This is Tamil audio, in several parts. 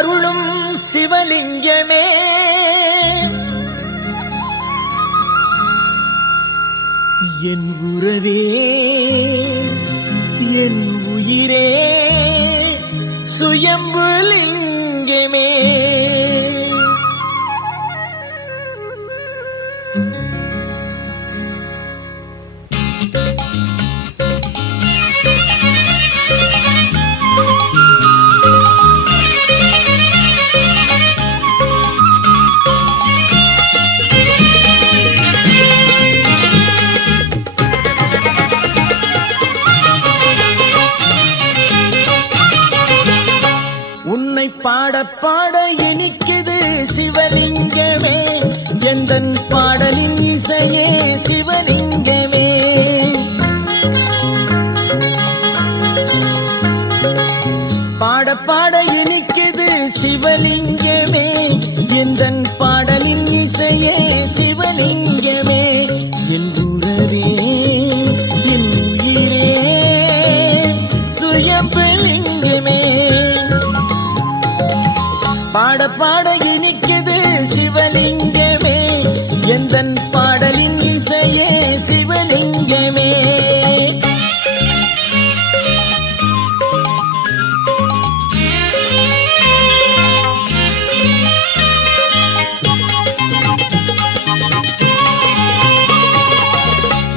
அருளும் சிவலிங்கமே என் உறவே என் உயிரே சுயம்புலிங்கமே உன்னை பாட பாட இனிக்குது சிவலிங்கமே எந்தன் பாடலின் இசையே சிவலிங்கமே பாட பாட இனிக்குது சிவலிங்கமே எந்தன் பாடலின் இசையே சிவலிங்கமே என் உறவே என் உயிரே சுயம்புலிங்கமே பாட பாட இனிக்குது சிவலிங்கமே எந்தன் பாடலின் இசையே சிவலிங்கமே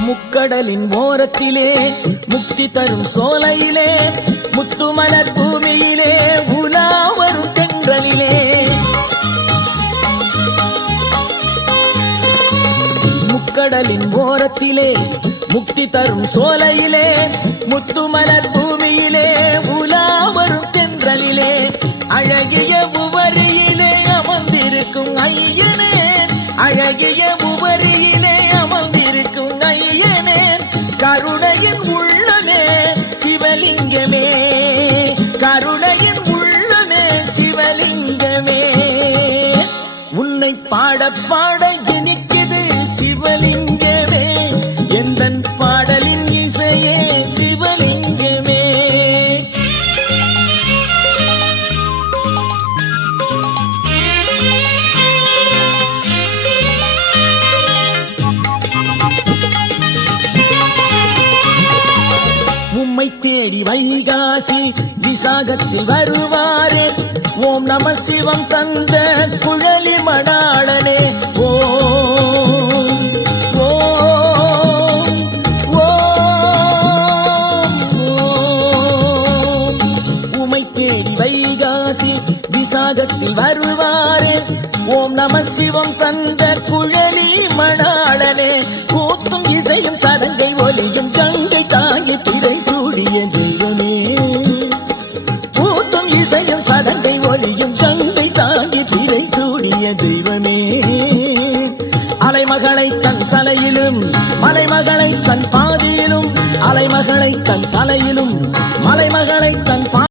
முக்கடலின் ஓரத்திலே முக்தி தரும் சோலையிலே முத்துமலர் பூமியிலே உலா வரும் தென்றலிலே முக்கடலின் ஓரத்திலே முக்தி தரும் சோலையிலே முத்துமலர் பூமியிலே உலா வரும் தென்றலிலே அழகிய உவரியிலே அமர்ந்திருக்கும் ஐயனே அழகிய உவரியிலே அமர்ந்திருக்கும் ஐயனே கருணையின் உள்ளமே சிவலிங்கமே கருணையின் உள்ளமே சிவலிங்கமே உன்னை பாட பாட இனிக்குது சிவலிங்கமே எந்தன் பாடலின் இசையே சிவலிங்கமே உம்மை தேடி வைகாசி விசாகத்தில் வருவாரே ஓம் நம சிவம் தந்த குழலி மணாளனே ஓம் ஓம் ஓம் ஓம் உம்மை தேடி வைகாசி விசாகத்தில் வருவாரே ஓம் நம சிவம் தந்த குழலி மணாளனே கூத்தும் இசையும் சதங்கை ஒலியும் கங்கை தாங்கி திரை சூடிய தெய்வமே கூத்தும் இசையும் சதங்கை ஒலியும் கங்கை தாங்கி திரை சூடிய தெய்வமே அலைமகளை தன் தலையிலும் மலைமகளை தன் பாதியிலும் அலைமகளை தன் தலையிலும் மலைமகளை தன்